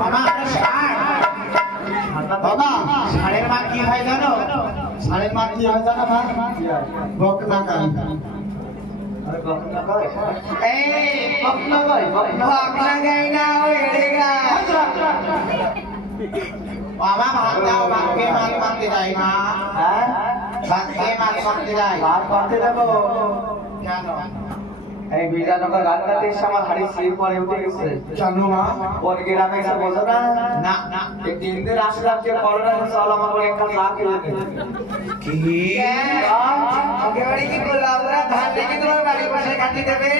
বাবা বাবা ষাঁড়ের মা কি হয় জানো? ষাঁড়ের মা কি হয় জানো? বকনা গাই। বকনা গাই না এড়ে গাই। বাবা ভাত দাও, ভাতকে মাছ মারতে যাই মা। হ্যাঁ ভাতকে মাছ মারতে যাই। ভাত মারতে যাবো কেন? এই বিজানগর রান্নাতে আমার হাড়ি স্লিপ পরে উঠে গেছে। কেন মা? ওর গ্রামে এসে বোঝো না? না না এই 3 দিন আসলাম যে করোনা চল আমার করে একটা চা খেলে কি একেবারে কি করলাম ওরা ধান থেকে তোমার বাড়ির পাশে কাটি দেবে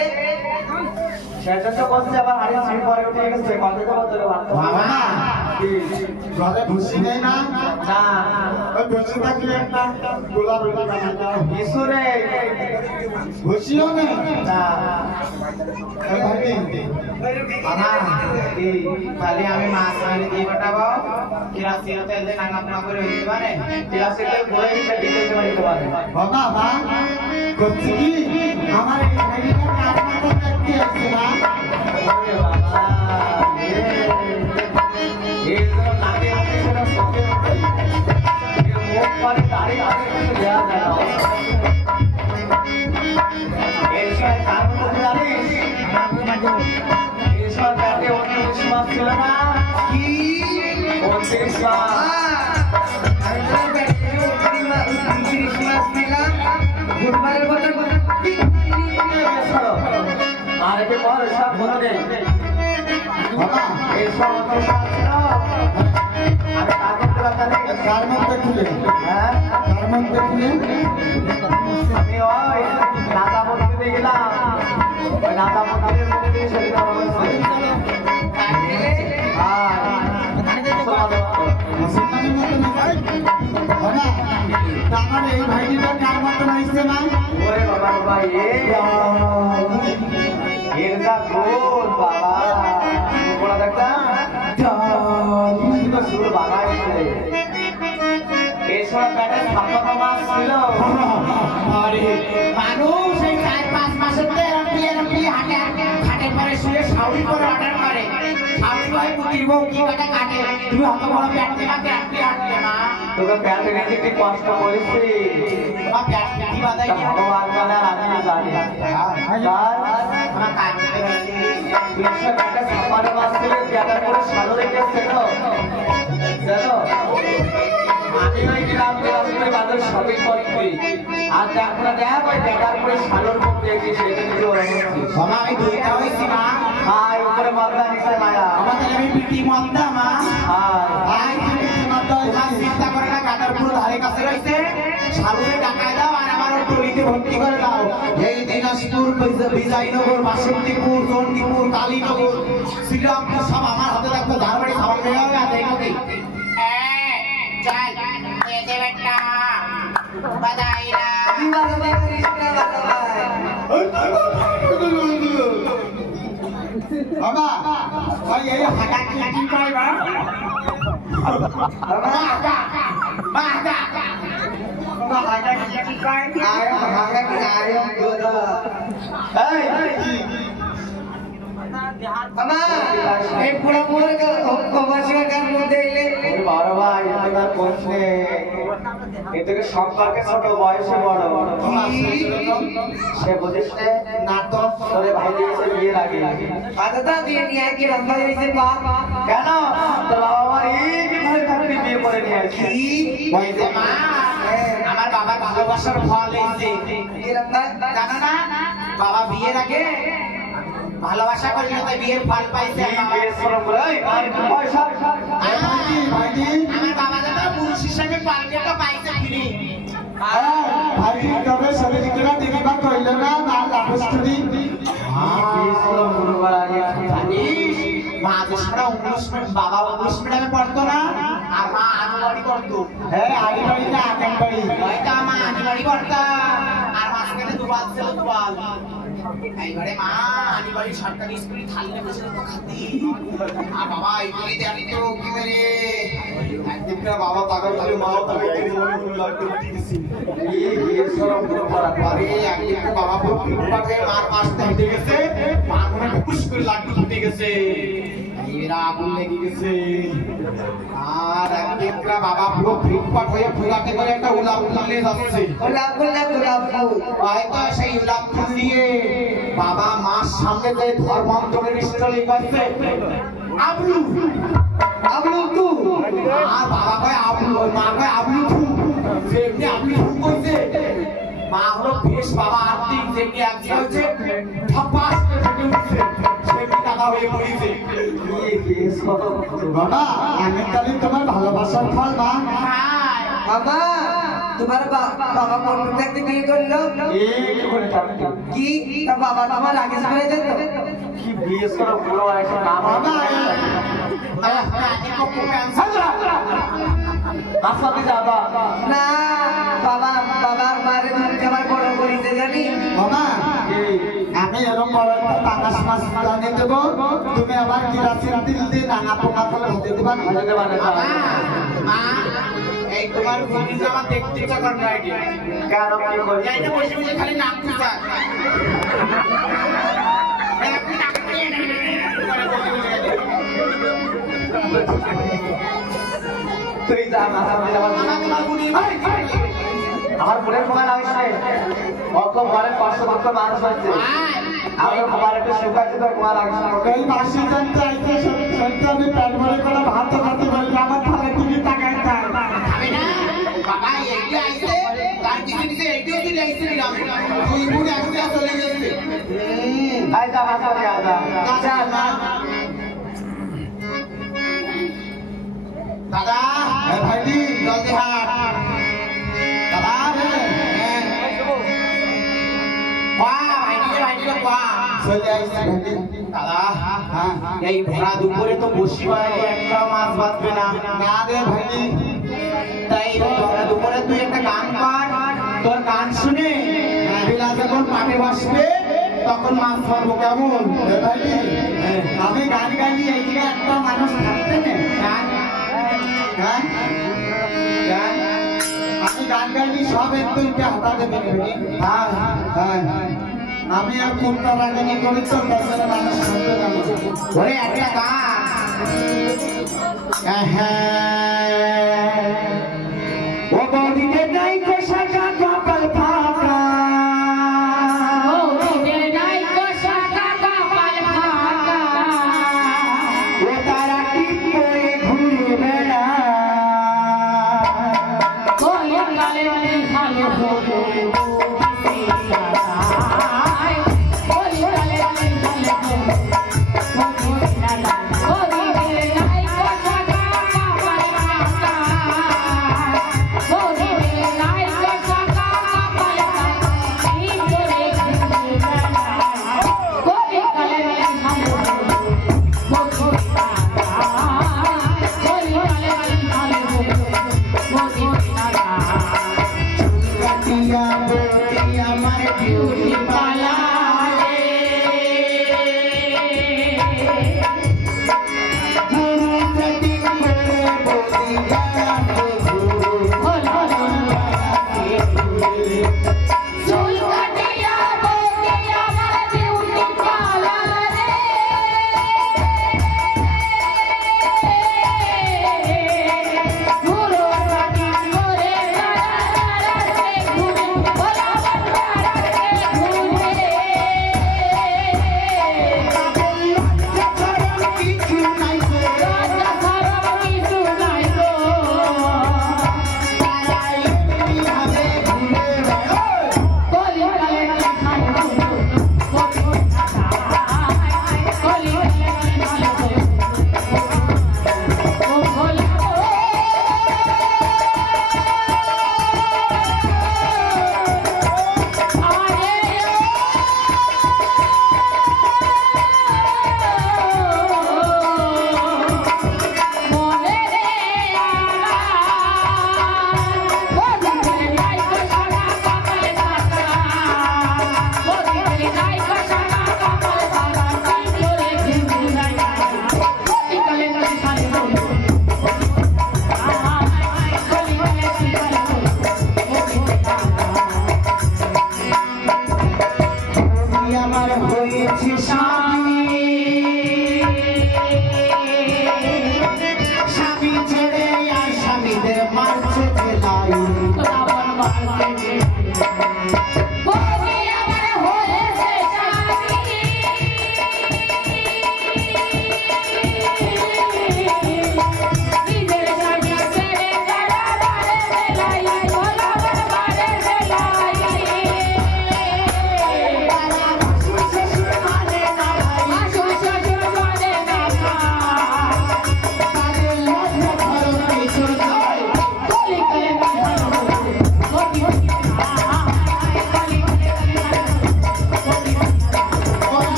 সেটা তো বলছে আবার হাড়ি স্লিপ পরে উঠে গেছে কত দেবো তোর বাবা কি ঘরে ভুসি নেই না? না ওই ভুসি থাকলে একটা গোলা রুটি বানাই দাও। কিছু রে ভুসিও নেই না। তাহলে আমি মাছ মারি দিয়ে পাঠাবো কিরাসিন তেল দিয়ে নাঙ্গা করে হইতে পারে কিরাসিন তেল ঘুরে দিতে দিতে পারে বাবা মা করছি কি আমার এই ভাইটা কার মতো দেখতে আছে না ওরে বাবা এই তো নাকে নাকে সেটা সকে এই মুখ পরে দাড়ি আছে কিছু দেয়া যায় না এই সব কার মতো জানিস এই সব কাটে অনেক বিশ্বাস ছিল না কি অনেক গুরবারের কথা আর একে পর সব বলে দে বাবা এই সব আমি কার মধ্যে খুলে হ্যাঁ কার মধ্যে খুলে আমি ওই নাতা মধ্যে গেলাম ওই নাতা মধ্যে মধ্যে সেটা আমার এই ভাইটিটা কার মতন হইছে না ওরে বাবা বাবা এর যা গোল বাবা বড় দেখতা তো সুর বাবা এসব কাটে ছাপ্পা মাস ছিল আরে মানুষ এই 4-5 মাসের বিয়ে হাঁটে হাঁটে পরে শুয়ে শাউরি করে অর্ডার করে শাউরি ভাই পুতির বউ কি কাটা কাটে তুমি অত বড় প্যান্ট দিবা হাঁটতে না তোকে প্যান্ট নিতে কি কষ্ট করেছি মা প্যান্ট কি বাদাই কি ভগবান জানে আর আমি জানি আমার কাজ বিশ্বর কাটে ছাপ্পা মাস ছিল প্যান্ট করে শালো রেখেছে তো জানো আমি ওই গ্রামে আসলে বাজার শপিং করতে আর দেখো দেখ ওই বেকার করে শালোর মধ্যে এসে সেটা দিও মামা আমি দুইটা হইছি মা হাই উপরে মদা নিছে মায়া আমাদের আমি পিটি মদা মা হাই পিটি মদা তোমার চিন্তা করে না কাটারপুর ধারে কাছে রইছে শালোরে টাকায় দাও আর আমার টলিতে ভর্তি করে দাও এই দিনাজপুর বিজয়নগর বাসন্তীপুর চণ্ডীপুর কালীনগর শ্রীরামপুর সব আমার হাতে দেখো ধারবাড়ি সাবান হয়ে যাবে আর দেখো কি चल ये दे बेटा बधाई ला कृष्ण बाबा भाई ये हटा की काय बा बाबा हटा बाबा हटा की काय आयो हटा की आयो ए बाबा এই পুরো পুরো কমার্শিয়াল কার মধ্যে এলে বড় ভাই এটা কোনছে এটাকে সম্পর্কে ছোট বয়সে বড় সে বুঝিসনে নাটক করে ভাই দিয়েছে বিয়ের আগে আদাটা দিয়ে নিয়ে কি রান্না হইছে বাপ কেন তোর বাবা আমার এই ঘরে থাকতে বিয়ে করে নিয়ে আসি বইতে মা আমার বাবা ভালোবাসার ফল হইছে এই রান্না জানো না বাবা বিয়ের আগে ভালোবাসা করলে তাই বিয়ের ফল পাইছে বিয়ের শ্রম করে আর পয়সা ভাইজি আমার বাবা দাদা পুরুষ হিসেবে পালকেটা পাইছে ফ্রি ভাইজি তবে সবেদিকেরা দিদিবা কইল না না লাভস্তুতি বিয়ের শ্রম গুরু করা জানিস মা দেশরা ইংলিশ বাবা ইংলিশ মিডিয়ামে পড়তো না আর মা আনবাড়ি করতো হ্যাঁ আনবাড়ি না আনবাড়ি ওইটা মা আনবাড়ি করতো আর মাঝখানে দুবাল ছিল দুবাল এইবারে মা আনিবাড়ি সরকারি স্কুলে থাললে বসে তো খাতি আর বাবা এইগুলি জানি তো কি করে একদিন না বাবা পাগল করে মাও তাকে জীবনে ফুল লাগতে দিছি এই বিয়ের সরম করা পরে একদিন বাবা ফুল পাকে মার পাশে হেঁটে গেছে মা মনে খুশ করে লাগতে গেছে এরা আগুন লেগে গেছে আর একদিকরা বাবা পুরো ফিটফাট হয়ে ফুলাতে করে একটা উলাপ নিয়ে যাচ্ছে হয়তো সেই উলাপ ফুল দিয়ে বাবা মার সামনে যে ধর্মান্তরের স্টলে গেছে আবলু আবলু তু আর বাবা কয় আবলু মা কয় আবলু তু যেমনি আবলু তু কইছে মা হলো বেশ বাবা আর্থিক যেমনি একদিন হচ্ছে ঠাপাস করে উঠছে সেমনি টাকা হয়ে পড়েছে বাবা আমি তাহলে তোমার ভালোবাসার ফল মা বাবা তোমার বাবা কোন দেখতে বিয়ে করলো কি বাবা তোমার আগে চলে যেত কি বিয়ে করা বুড়ো আছে না বাবা না বাবা বাবার মারে আমার বড় করিতে জানি বাবা আমি এরকম বড় একটা পাঙাশ মাছ জানিয়ে দেবো তুমি আবার কিরাসিন দিল দিয়ে রাঙা পোকা ফলে হতে দেবা মা এই তোমার গুণী আমার দেখতে ইচ্ছা করে না আইডিয়া কেন কি বলি এই না বসে বসে খালি নাক কুচা তুই যা তোমার গুণী আমার বোনের সময় লাগছে অত ঘরে কষ্ট দুঃখ মানুষ হচ্ছে আমার খাবার একটু শুকাচ্ছে তোর কোয়া লাগছে এই মাসি জানতে আইতে সত্যি আমি পেট ভরে করে ভাত খাতে বলি আমার থালে তুমি তাকায় তাই আমি না বাবা এইটা আইছে তার কিছু কিছু এইটাও দিলে আইছে না আমি তুই বুড়ি আইছে চলে গেছে আই যা বাসা যা যা দাদা এ ভাইজি জলদি হাট দাদা চলে আইছি ভাইজি দাদা হ্যাঁ এই ভরা দুপুরে তো বসি বাড়াই একটা মাছ বাঁধবে না না রে ভাইজি তাই ভরা দুপুরে তুই একটা গান পাঠ তোর গান শুনে বেলা যখন পাটে বসবে তখন মাছ ধরবো কেমন এ ভাইজি আমি গান গাইলি এই জায়গায় একটা মানুষ থাকতে নেই গান হ্যাঁ গান আমি গান গাইলি সব একদমকে হাতা দেবে হ্যাঁ হ্যাঁ আমি আর কোনটা রাগানি করি তো তারপরে মানুষ শুনতে পারবো ওরে একটা গান ও বৌদিতে নাই কোষাকা কপাল ফাঁকা ও তারা টিপ করে ঘুরে বেড়া Oh,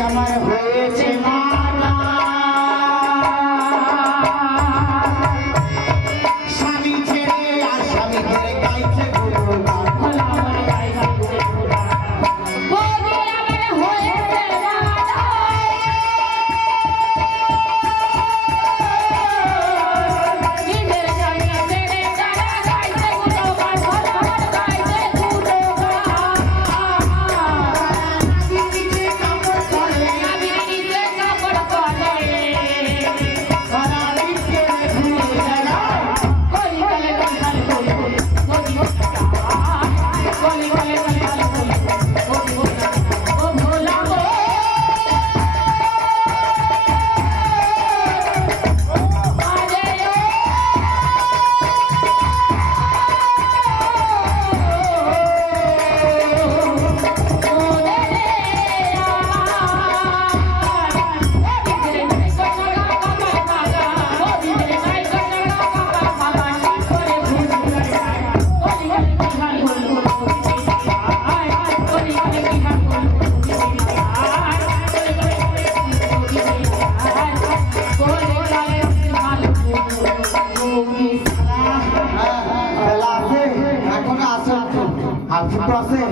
আমার হয়েছে মানা স্বামী ছেড়ে আর স্বামী ছেড়ে গাইছে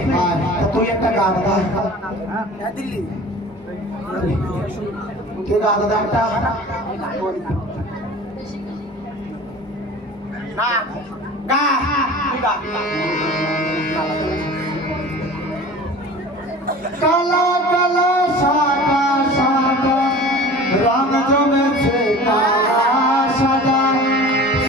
গুণগান তুই একটা গান কে গান একটা কালা